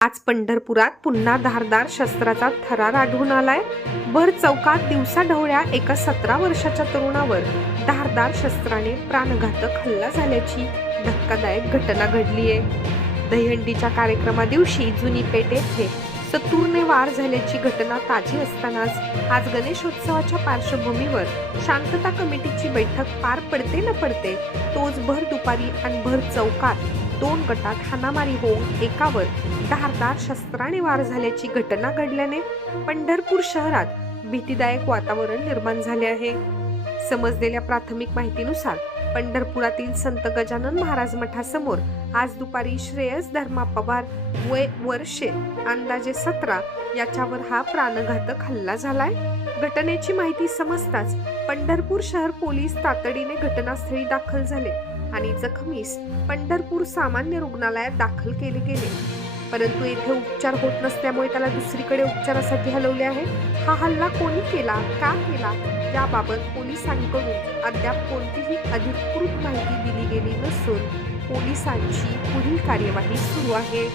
आज पंढरपुरात पुन्हा धारदार शस्त्राचा थरार आढळून आलाय. भर चौकात दिवसा ढवळ्या एका सतरा वर्षाच्या तरुणावर धारदार शस्त्राने प्राणघातक हल्ला झाल्याची धक्कादायक घटना घडलीय. दहीहंडीच्या कार्यक्रमादिवशी जुनी पेठ येथे सतूरने वार झाल्याची घटना ताजी असतानाच आज गणेशोत्सवाच्या पार्श्वभूमीवर शांतता कमिटीची बैठक पार पडते न पडते तोच भर दुपारी आणि भर चौकात दोन गटात हाणामारी होऊन एकावर धारदार शस्त्राने वार झाल्याची घटना घडल्याने पंढरपूर शहरात भीतीदायक वातावरण निर्माण झाले आहे. समजलेल्या प्राथमिक माहितीनुसार पंढरपुरातील संत गजानन महाराज मठासमोर आज दुपारी श्रेयस धर्मा पवार वय वर्षे अंदाजे सतरा याच्यावर हा प्राणघातक हल्ला झालाय. घटनेची माहिती समजताच पंढरपूर शहर पोलीस तातडीने घटनास्थळी दाखल झाले. आणि जखमीस पंढरपूर सामान्य रुग्णालयात दाखल केले गेले. परंतु येथे उपचार होत नसल्यामुळे त्याला दुसरीकडे उपचारासाठी हलवले आहे. हा हल्ला कोणी केला का केला याबाबत पोलिसांकडून अद्याप कोणतीही अधिकृत माहिती दिली गेली नसून पोलिसांची पुढील कार्यवाही सुरू आहे.